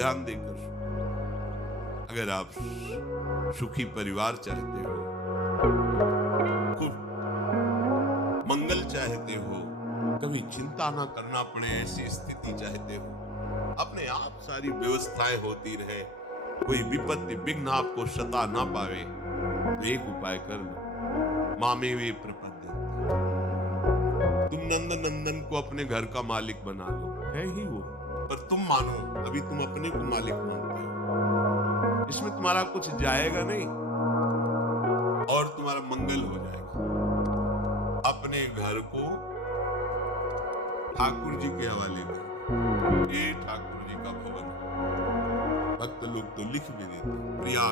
ध्यान देकर सुनो। अगर आप सुखी परिवार चाहते हो, खूब मंगल चाहते हो, कभी चिंता ना करना पड़े ऐसी स्थिति चाहते हो, अपने आप सारी व्यवस्थाएं होती रहे, कोई विपत्ति विघ्न आपको सता ना पावे, एक उपाय कर लो। मामेवे प्रपद्यन्ते, तुम नंद नंदन को अपने घर का मालिक बना लो, है ही वो, पर तुम मानो अभी तुम अपने को मालिक मानते हो, इसमें तुम्हारा कुछ जाएगा नहीं और तुम्हारा मंगल हो जाएगा। अपने घर को ठाकुर जी के हवाले कर, ये ठाकुर जी का भवन है। भक्त लोग तो लिख भी देते प्रिया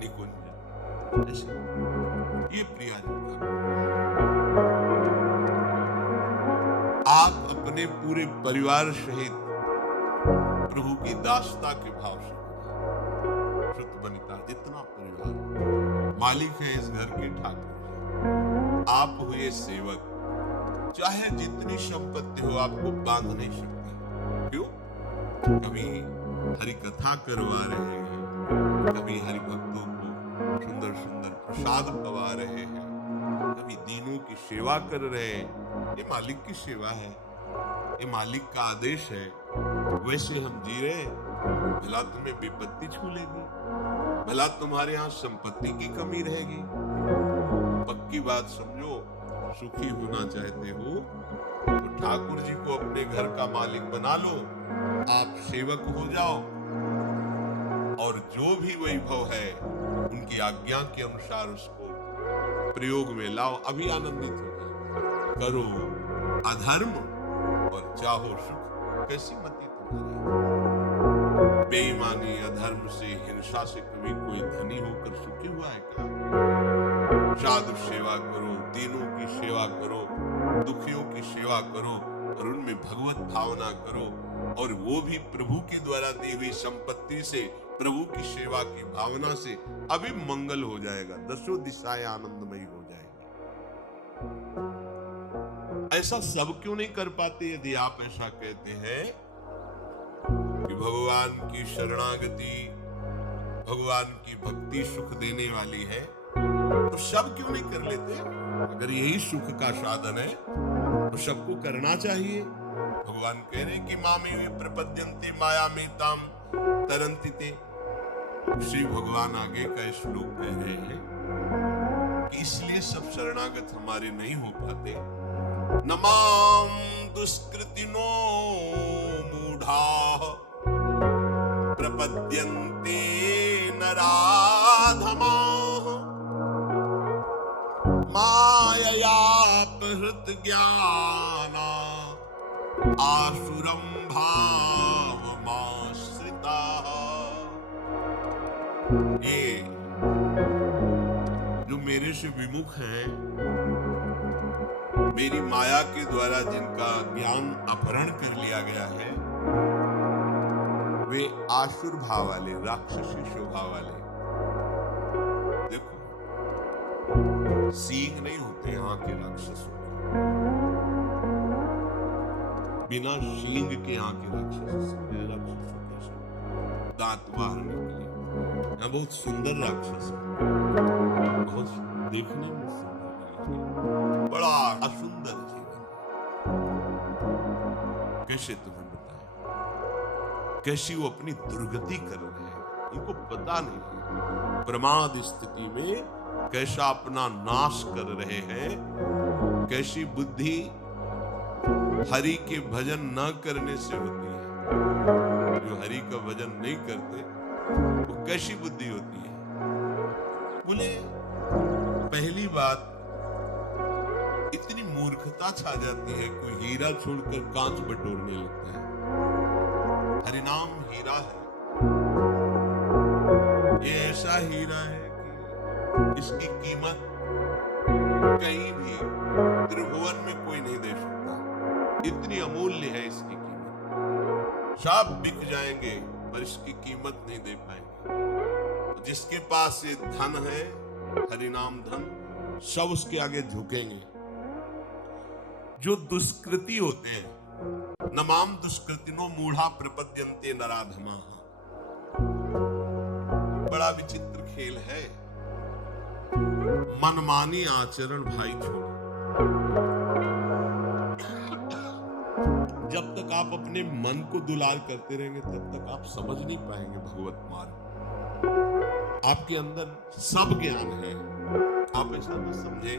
निकुंज, ऐसे ये प्रिया जी का। आप अपने पूरे परिवार सहित प्रभु की दासता के भाव से श्रुत बनिता जितना परिवार, मालिक है इस घर के ठाकुर, आप हुए सेवक, चाहे जितनी संपत्ति हो आपको बांध नहीं सकती। क्यों? कभी हरि कथा करवा रहे हैं, कभी हरि भक्तों को सुंदर सुंदर प्रसाद खवा रहे हैं, कभी दीनों की सेवा कर रहे हैं। ये मालिक की सेवा है, ये मालिक का आदेश है। वैसे हम जी रहे, भला तुम्हें विपत्ति छू लेगी, भला तुम्हारे यहाँ संपत्ति की कमी रहेगी। पक्की बात समझो, सुखी होना चाहते हो तो ठाकुर जी को अपने घर का मालिक बना लो, आप सेवक हो जाओ और जो भी वैभव है उनकी आज्ञा के अनुसार उसको प्रयोग में लाओ। अभी आनंदित हो जाओ। करो अधर्म और चाहो सुख, कैसी मति तुम्हारी। बेईमानी अधर्म से हिंसा से कभी कोई धनी होकर सुखी हुआ है क्या? साधु सेवा करो, दीनों की सेवा करो, दुखियों की सेवा करो और उनमें भगवत भावना करो, और वो भी प्रभु के द्वारा दी हुई संपत्ति से, प्रभु की सेवा की भावना से अभी मंगल हो जाएगा, दसों दिशाएं आनंदमयी हो जाएगी। ऐसा सब क्यों नहीं कर पाते? यदि आप ऐसा कहते हैं कि भगवान की शरणागति, भगवान की भक्ति सुख देने वाली है, तो सब क्यों नहीं कर लेते? अगर यही सुख का साधन है तो सबको करना चाहिए। भगवान कह रहे कि मामेवे प्रपद्यन्ते मायामेतां तरन्ति ते। श्री भगवान आगे का श्लोक कह रहे हैं कि इसलिए सब शरणागत हमारे नहीं हो पाते। नमाम दुष्कृतिनो मूढ़ाः प्रपद्यन्ते नराधमाः माययापहृत ज्ञाना आसुरं भावमाश्रिता। ये जो मेरे से विमुख है, मेरी माया के द्वारा जिनका ज्ञान अपहरण कर लिया गया है, वे आसुर भाव वाले, राक्षसी स्वभाव वाले। देखो, सींग नहीं होते यहाँ के राक्षसों, बिना सींग के यहाँ के राक्षस दांत बाहर निकले। यहाँ बहुत सुंदर राक्षस है, बहुत देखने में सुंदर, बड़ा असुंदर जीवन। कैसे तुम्हें बताएं कैसी वो अपनी दुर्गति कर रहे हैं, उनको पता नहीं। प्रमाद स्थिति में कैसा अपना नाश कर रहे हैं, कैसी बुद्धि हरि के भजन न करने से होती है। जो हरि का भजन नहीं करते वो कैसी बुद्धि होती है? बोले पहली बात, इतनी मूर्खता छा जाती है, कोई हीरा छोड़कर कांच बटोरने लगता है। हरिनाम हीरा है, ये ऐसा हीरा है कि इसकी कीमत कहीं भी त्रिभुवन में कोई नहीं दे सकता। इतनी अमूल्य है इसकी कीमत। सब बिक जाएंगे पर इसकी कीमत नहीं दे पाएंगे। जिसके पास ये धन है, हरिनाम धन, सब उसके आगे झुकेंगे। जो दुष्कृति होते हैं, नमाम दुष्कृतिनो मूढ़ा प्रपद्यन्ते नराधमा। बड़ा विचित्र खेल है। मनमानी आचरण भाई छोड़ो। जब तक आप अपने मन को दुलार करते रहेंगे तब तक आप समझ नहीं पाएंगे भगवत मार्ग। आपके अंदर सब ज्ञान है। आप ऐसा न समझे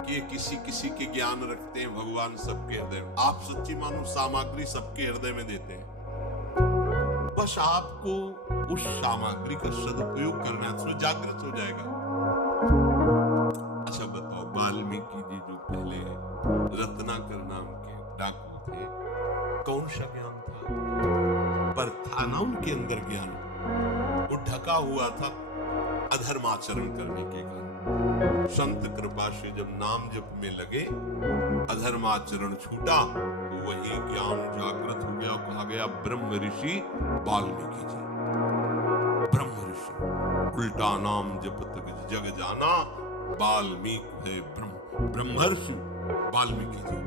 कि ये किसी किसी के ज्ञान रखते हैं, भगवान सबके हृदय में। आप सच्ची मानो सामग्री सबके हृदय में देते हैं, बस आपको उस सामग्री का सदुपयोग करना है तो जागृत हो जाएगा। अच्छा बताओ, वाल्मीकि जी जो पहले रत्नाकर नाम के डाकू थे, कौन सा ज्ञान था? पर था ना उनके अंदर ज्ञान, वो ढका हुआ था अधर्माचरण करने के कारण। संत कृपा से जब नाम जप में लगे, अधर्माचरण छूटा, तो वही ज्ञान जागृत हो गया। कहा गया ब्रह्म ऋषि वाल्मीकि जी। ब्रह्म ऋषि उल्टा नाम जपत जग जाना, वाल्मीकि है ब्रह्मर्षि वाल्मीकि जी।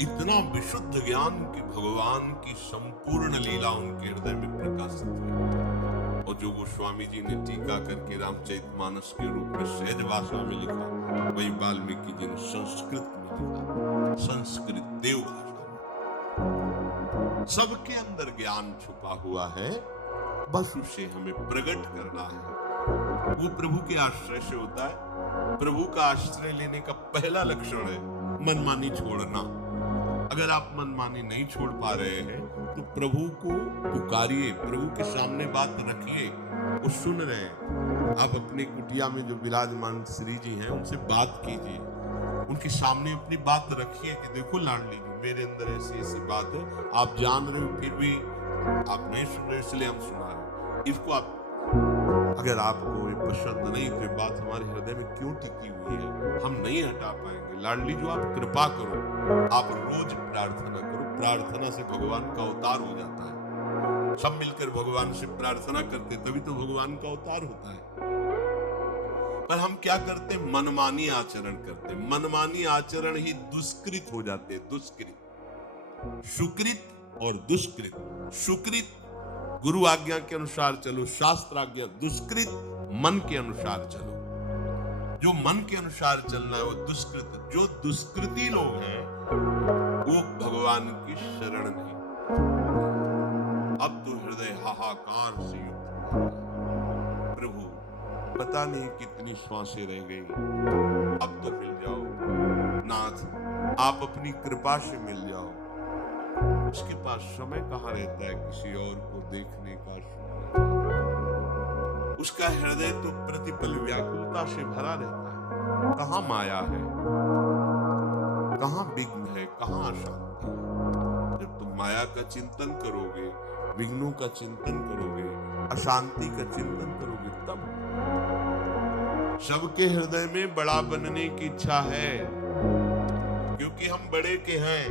इतना विशुद्ध ज्ञान कि भगवान की संपूर्ण लीला उनके हृदय में प्रकाशित हुई। और जो गोस्वामी जी ने टीका करके रामचरितमानस के रूप में सहज भाषा में लिखा, वही वाल्मीकि जी ने संस्कृत में लिखा, संस्कृत देवभाषा में। सबके अंदर ज्ञान छुपा हुआ है, बस उसे हमें प्रकट करना है। वो प्रभु के आश्रय से होता है। प्रभु का आश्रय लेने का पहला लक्षण है मनमानी छोड़ना। अगर आप मनमानी नहीं छोड़ पा रहे हैं तो प्रभु को पुकारिए, प्रभु के सामने बात रखिए, वो सुन रहे हैं। आप अपने कुटिया में जो विराजमान श्री जी हैं उनसे बात कीजिए, उनके सामने अपनी बात रखिए कि देखो लाडली जी, मेरे अंदर ऐसी ऐसी बात है, आप जान रहे हो फिर भी आप नहीं सुन रहे, इसलिए हम सुना रहे। इसको आप, अगर आपको ये पसंद नहीं तो ये बात हमारे हृदय में क्यों टिकी हुई है, हम नहीं हटा पाएंगे। लाडली जो आप कृपा करो, आप रोज प्रार्थना करो, प्रार्थना से भगवान का अवतार हो जाता है। सब मिलकर भगवान से प्रार्थना करते तभी तो भगवान का अवतार होता है। पर हम क्या करते, मनमानी आचरण करते। मनमानी आचरण ही दुष्कृत हो जाते हैं। दुष्कृत, सुकृत और दुष्कृत। सुकृत गुरु आज्ञा के अनुसार चलो, शास्त्र आज्ञा। दुष्कृत मन के अनुसार चलो। जो मन के अनुसार चलना है वो दुष्कृत। जो दुष्कृति लोग हैं वो भगवान की शरण नहीं। अब तो हृदय हाहाकार से युक्त है। प्रभु पता नहीं कितनी श्वासें रह गई, अब तो मिल जाओ नाथ, आप अपनी कृपा से मिल जाओ। उसके पास समय कहाँ रहता है किसी और को देखने का? उसका हृदय तो प्रतिपल व्याकुलता से भरा रहता है। कहाँ माया है, कहाँ विघ्न है, कहाँ अशांति है? जब तुम माया का चिंतन करोगे, विघ्नों का चिंतन करोगे, अशांति का चिंतन करोगे, तब सबके हृदय में बड़ा बनने की इच्छा है, क्योंकि हम बड़े के हैं।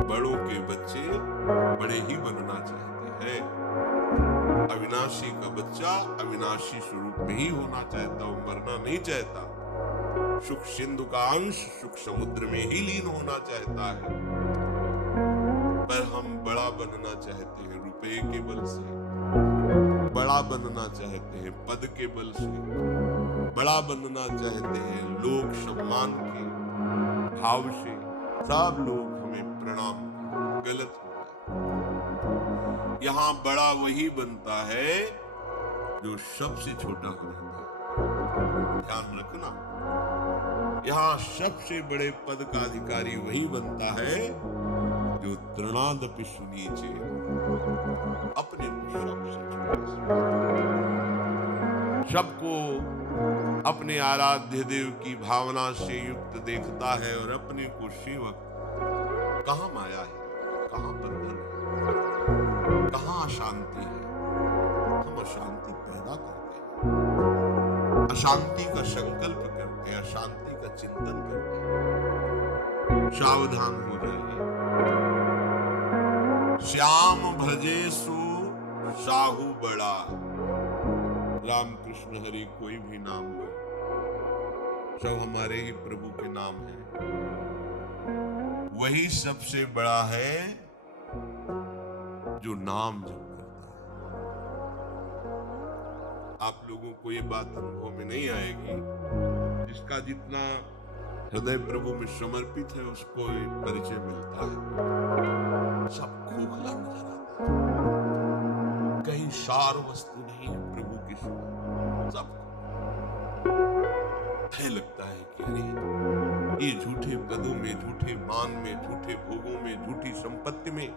बड़ों के बच्चे बड़े ही बनना चाहते हैं। अविनाशी का बच्चा अविनाशी स्वरूप में ही होना चाहता, वो मरना नहीं चाहता। सुख सिंधु का अंश सुख समुद्र में ही लीन होना चाहता है। पर हम बड़ा बनना चाहते हैं रुपए के बल से, बड़ा बनना चाहते हैं पद के बल से, बड़ा बनना चाहते हैं लोक सम्मान के भाव से। सब लोग हमें प्रणाम, गलत होगा। यहाँ बड़ा वही बनता है जो सबसे छोटा हो जाता है। ध्यान रखना, यहाँ सबसे बड़े पद का अधिकारी वही बनता है जो तृणादपि सुनीचे, अपने सबको अपने आराध्य देव की भावना से युक्त देखता है और अपने को सेवक। कहाँ माया है, कहाँ बंधन है, कहाँ अशांति है? हम अशांति पैदा करते हैं, अशांति का संकल्प करते हैं, अशांति का चिंतन करते हैं। सावधान हो जाइए। श्याम भजेसु साहू बड़ा। राम कृष्ण हरि कोई भी नाम लो, सब हमारे ही प्रभु के नाम है। वही सबसे बड़ा है जो नाम जप करता है। आप लोगों को ये बात अनुभव में नहीं आएगी, जिसका जितना हृदय प्रभु में समर्पित है उसको परिचय मिलता है। सब खोखला नजर आता है, कहीं सार वस्तु नहीं है प्रभु की सेवा। सब लगता है कि अरे ये झूठे पदों में, झूठे मान में, झूठे भोगों में, झूठी संपत्ति में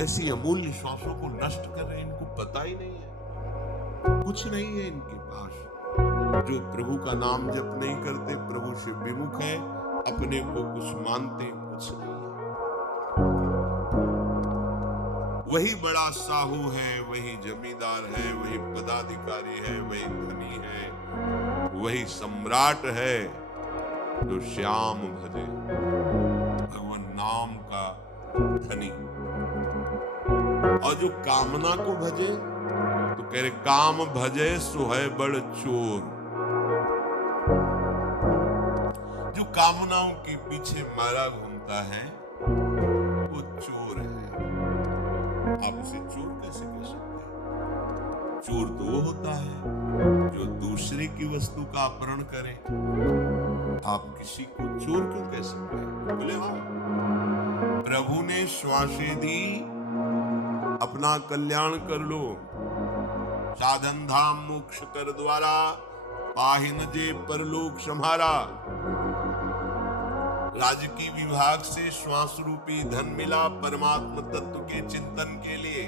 ऐसी अमूल्य श्वासों को नष्ट कर रहे हैं, इनको पता ही नहीं है, कुछ नहीं है इनके पास। जो प्रभु का नाम जप नहीं करते, प्रभु से विमुख है, अपने को कुछ मानते, कुछ नहीं है। वही बड़ा साहू है, वही जमींदार है, वही पदाधिकारी है, वही धनी है, वही सम्राट है जो श्याम भजे, भगवान नाम का धनी। और जो कामना को भजे तो कह रहे काम भजे सो है बड़ चोर। जो कामनाओं के पीछे मारा घूमता है वो चोर है। आप उसे चोर कैसे कह सकते हैं? चोर तो वो होता है जो दूसरे की वस्तु का अपहरण करे। आप किसी को चोर क्यों कह सकते हैं? बोले हाँ, प्रभु ने श्वासें दी, अपना कल्याण कर लो, साधन धाम मोक्ष कर द्वारा, पाहिन जे परलोक सम्हारा। राजकीय विभाग से श्वास रूपी धन मिला परमात्म तत्व के चिंतन के लिए।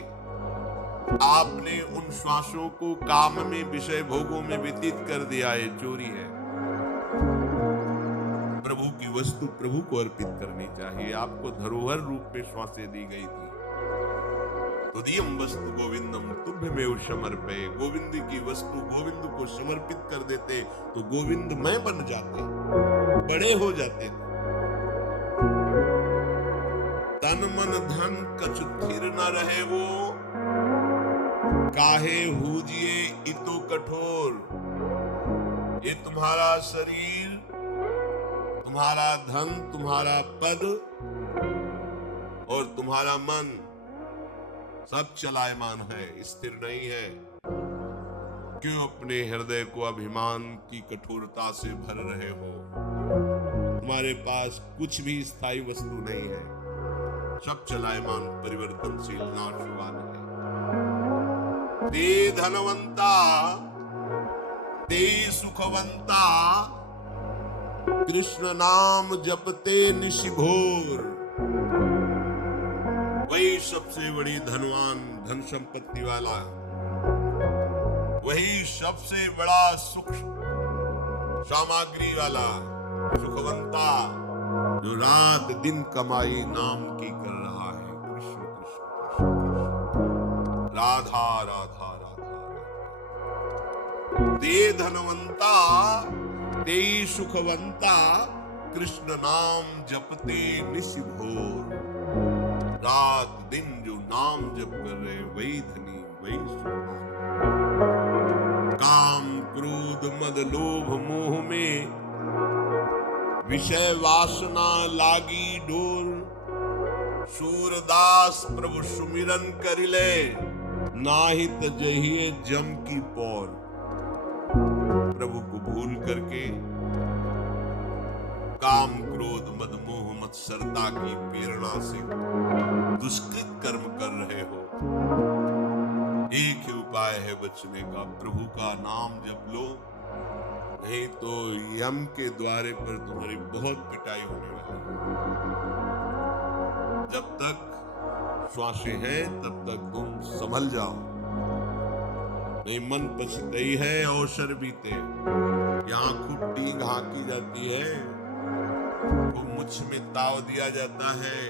आपने उन श्वासों को काम में, विषय भोगों में व्यतीत कर दिया, ये चोरी है। प्रभु की वस्तु प्रभु को अर्पित करनी चाहिए। आपको धरोहर रूप में श्वासें दी गई थी। तुदीयम वस्तु गोविंदम तुभ्यमेव समर्पये। गोविंद की वस्तु गोविंद को समर्पित कर देते तो गोविंद मैं बन जाते, बड़े हो जाते थे। तन मन धन कछु थिर न रहे वो, काहे हूजिए इतो कठोर। ये तुम्हारा शरीर, तुम्हारा धन, तुम्हारा पद और तुम्हारा मन सब चलायमान है, स्थिर नहीं है। क्यों अपने हृदय को अभिमान की कठोरता से भर रहे हो? तुम्हारे पास कुछ भी स्थायी वस्तु नहीं है, सब चलायमान, परिवर्तनशील, नाशवान है। ते धनवंता, ते सुखवंता, कृष्ण नाम जपते निशिघोर। वही सबसे बड़ी धनवान, धन संपत्ति वाला, वही सबसे बड़ा सुख सामग्री वाला, सुखवंता, जो रात दिन कमाई नाम की कर रहा है। कृष्ण कृष्ण कृष्ण, राधा राधा राधा। ते धनवंता, ते सुखवंता, कृष्ण नाम जपते निशिघोर। रात दिन जो नाम जप कर रहे, वही धनी, वही सुखवान। काम क्रोध मद लोभ मोह में विषय वासना लागी डोर। सूरदास प्रभु सुमिरन करिले, नाहित जहिए जम की पौर। प्रभु को भूल करके काम क्रोध मद मोह मत्सरता की प्रेरणा से दुष्कृत कर्म कर रहे हो। एक ही उपाय है बचने का, प्रभु का नाम जप लो, नहीं तो यम के द्वारे पर तुम्हारी बहुत पिटाई होने वाली है। जब तक श्वासें हैं तब तक तुम संभल जाओ, नहीं मन पछताई है अवसर बीते। यहाँ खुट्टी घाकी जाती है, तो मुझ में ताव दिया जाता है,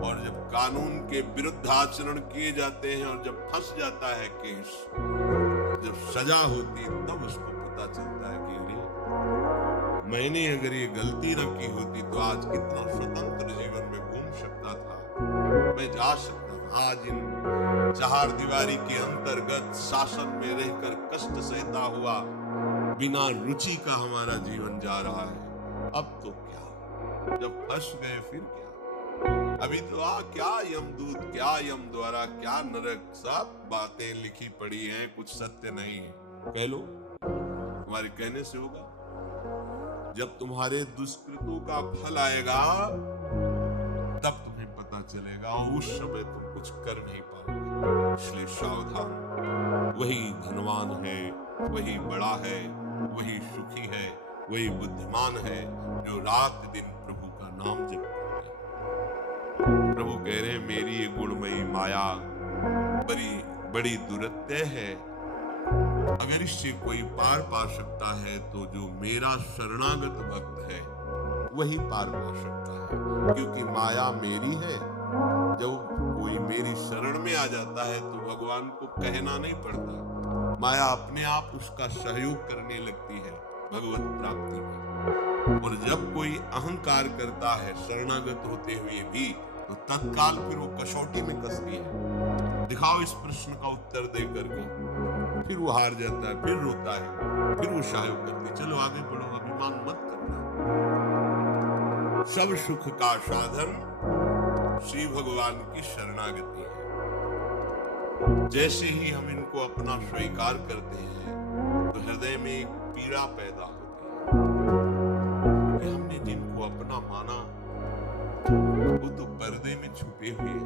और जब कानून के विरुद्ध आचरण किए जाते हैं और जब फंस जाता है केस, जब सजा होती तब उसको पता चलता है कि मैंने अगर ये गलती न की होती तो आज कितना स्वतंत्र जीवन में घूम सकता था, मैं जा सकता था। आज इन चार दीवारी के अंतर्गत शासन में रहकर कष्ट सहता हुआ बिना रुचि का हमारा जीवन जा रहा है। अब तो क्या, जब फंस गए फिर क्या? अभी तो क्या यमदूत, क्या यम द्वारा, क्या नरक, सब बातें लिखी पड़ी हैं, कुछ सत्य नहीं है। कह लो, तुम्हारे कहने से होगा? जब तुम्हारे दुष्कृतों का फल आएगा तब तुम्हें पता चलेगा, उस समय तुम कुछ कर नहीं पाओगे। इसलिए सावधान। वही धनवान है, वही बड़ा है, वही सुखी है, वही बुद्धिमान है जो रात दिन प्रभु का नाम जपता है। प्रभु कह रहे हैं, मेरी ये गुणमयी माया बड़ी दुरत्य है। अगर इससे कोई पार पा सकता है तो जो मेरा शरणागत भक्त है वही पार पा सकता है, क्योंकि माया मेरी है। जब कोई मेरी शरण में आ जाता है तो भगवान को कहना नहीं पड़ता, माया अपने आप उसका सहयोग करने लगती है भगवत प्राप्ति में। और जब कोई अहंकार करता है शरणागत होते हुए भी, तो तत्काल फिर वो कसौटी में कसती है। दिखाओ इस प्रश्न का उत्तर दे करके, फिर वो हार जाता है, फिर रोता है, फिर वो सहयोग करती, चलो आगे बढ़ो, अभिमान मत करना। सब सुख का साधन श्री भगवान की शरणागति है। जैसे ही हम इनको अपना स्वीकार करते हैं तो हृदय में एक पीड़ा पैदा होती है कि हमने जिनको अपना माना वो तो पर्दे में छुपे हुए हैं,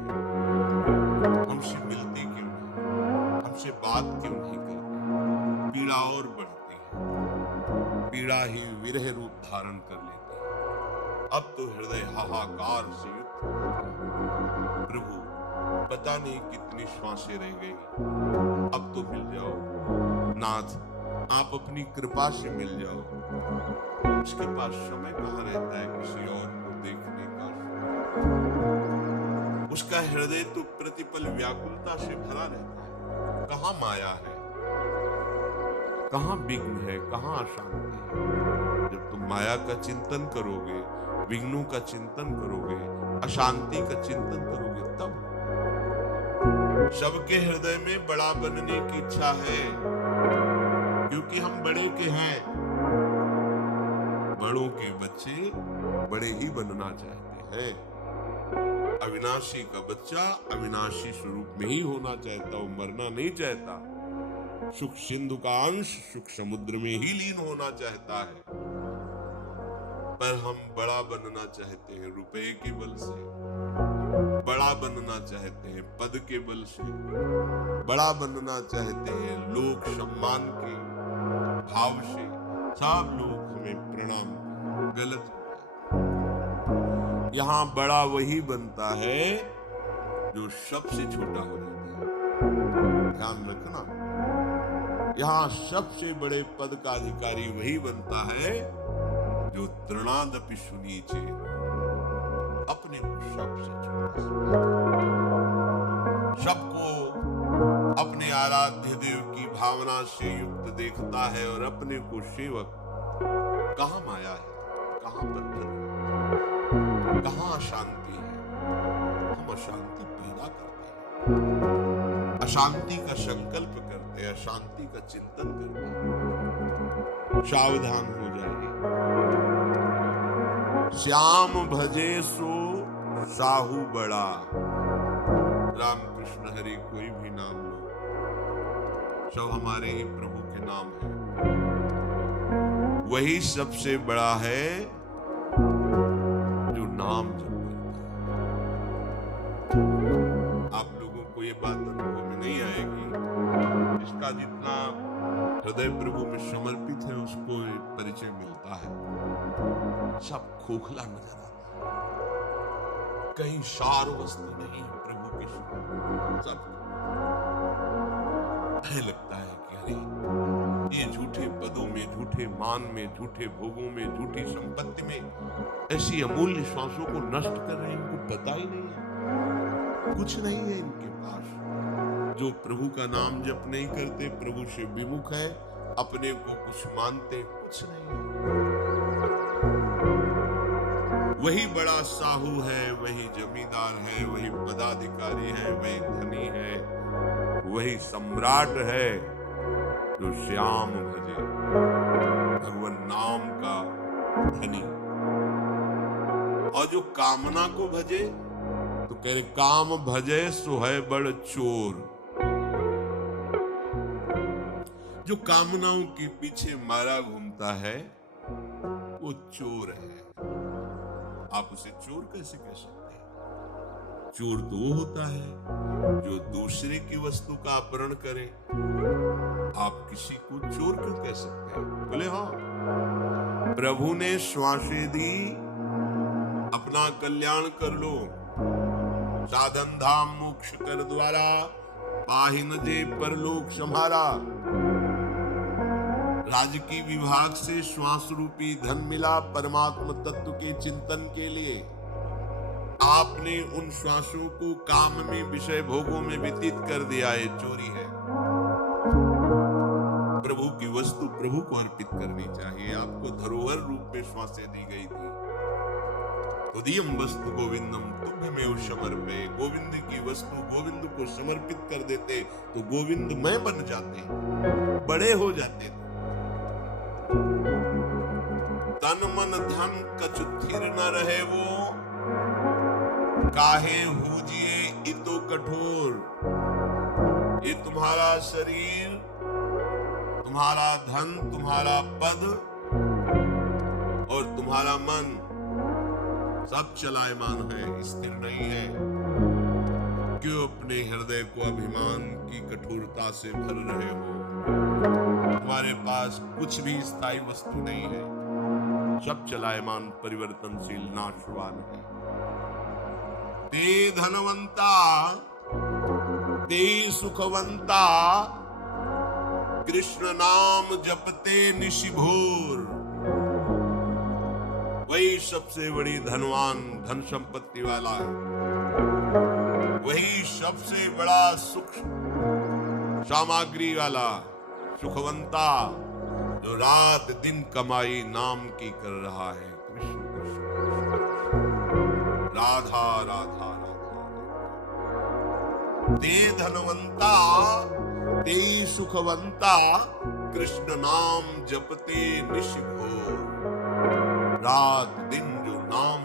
हमसे मिलते क्यों नहीं, हमसे बात क्यों नहीं करते। पीड़ा और बढ़ती है, पीड़ा ही विरह रूप धारण कर लेती है। अब तो हृदय हाहाकार से युक्त हो गया। प्रभु पता नहीं कितनी श्वासें रह गई, अब तो मिल जाओ नाथ, आप अपनी कृपा से मिल जाओ। उसके पास समय कहाँ रहता है किसी और को देखने का? उसका हृदय तो प्रतिपल व्याकुलता से भरा रहता है। कहाँ माया है, कहाँ विघ्न है, कहाँ अशांति है? जब तुम माया का चिंतन करोगे, विघ्नों का चिंतन करोगे, अशांति का चिंतन करोगे, तब सबके हृदय में बड़ा बनने की इच्छा है, क्योंकि हम बड़े के हैं। बड़ों के बच्चे बड़े ही बनना चाहते हैं। अविनाशी का बच्चा अविनाशी स्वरूप में ही होना चाहता, वो मरना नहीं चाहता। सुख सिंधु का अंश सुख समुद्र में ही लीन होना चाहता है। पर हम बड़ा बनना चाहते हैं रुपए के बल से, बड़ा बनना चाहते हैं पद के बल से, बड़ा बनना चाहते हैं लोक सम्मान के भाव से। सब लोग हमें प्रणाम करें, गलत होता है। यहाँ बड़ा वही बनता है जो सबसे छोटा हो जाता है। ध्यान रखना, यहाँ सबसे बड़े पद का अधिकारी वही बनता है जो तृणादपि सुनीचे, अपने को सबसे छोटा, सबको अपने आराध्य देव की भावना से युक्त देखता है और अपने को सेवक। कहाँ माया है, कहाँ बंधन है, कहाँ अशांति है? हम अशांति पैदा करते हैं, अशांति का संकल्प करते हैं, अशांति का चिंतन करते हैं। सावधान हो जाइए। श्याम भजे सो साहू बड़ा। राम कृष्ण हरि कोई भी नाम लो, सब हमारे ही प्रभु के नाम है। वही सबसे बड़ा है जो नाम जप करता है। आप लोगों को ये बात अनुभव में नहीं आएगी, जिसका जितना हृदय प्रभु में समर्पित है उसको परिचय मिलता है। सब खोखला नजर आता है, कहीं सार वस्तु नहीं प्रभु के सब। लगता है कि अरे ये झूठे पदों में, झूठे मान में, झूठे भोगों में, झूठी संपत्ति में ऐसी अमूल्य श्वासों को नष्ट कर रहे हैं, इनको पता ही नहीं है, कुछ नहीं है इनके पास। जो प्रभु का नाम जप नहीं करते, प्रभु से विमुख है, अपने को कुछ मानते, कुछ नहीं है। वही बड़ा साहू है, वही जमींदार है, वही पदाधिकारी है, वही धनी है, वही सम्राट है जो श्याम भजे, भगवान नाम का धनी। और जो कामना को भजे तो कह रहे काम भजे सो है बड़ चोर। जो कामनाओं के पीछे मारा घूमता है वो चोर है। आप उसे चोर कैसे कह सकते हैं? चोर तो वो होता है जो दूसरे की वस्तु का अपहरण करे। आप किसी को चोर क्यों कह सकते हैं? बोले हाँ, प्रभु ने श्वासें दी, अपना कल्याण कर लो, साधन धाम मोक्ष कर द्वारा, पाहिन जे परलोक संभारा। राजकीय विभाग से श्वास रूपी धन मिला परमात्मा तत्व के चिंतन के लिए। आपने उन श्वासों को काम में, विषय भोगों में व्यतीत कर दिया, ये चोरी है। प्रभु की वस्तु प्रभु को अर्पित करनी चाहिए। आपको धरोहर रूप में श्वासें दी गई थी। उदयम वस्तु गोविंदम तुभ्यमेव समर्पये। गोविंद की वस्तु गोविंद को समर्पित कर देते तो गोविंदमय बन जाते, बड़े हो जाते। तन मन धन कछु थिर न रहे वो, काहे हुजिए इतो कठोर। ये तुम्हारा शरीर, तुम्हारा धन, तुम्हारा पद और तुम्हारा मन सब चलायमान है, स्थिर नहीं है। क्यों अपने हृदय को अभिमान की कठोरता से भर रहे हो? तुम्हारे पास कुछ भी स्थायी वस्तु नहीं है, सब चलायमान, परिवर्तनशील, नाशवान है। ते धनवंता, ते सुखवंता, कृष्ण नाम जपते निशिभोर। वही सबसे बड़ी धनवान, धन संपत्ति वाला है। वही सबसे बड़ा सुख सामग्री वाला, सुखवंता, जो रात दिन कमाई नाम की कर रहा है। कृष्ण कृष्ण राधा राधा राधा। ते धनवंता, ते सुखवंता, कृष्ण नाम जपते निशिभोर। रात दिन जो नाम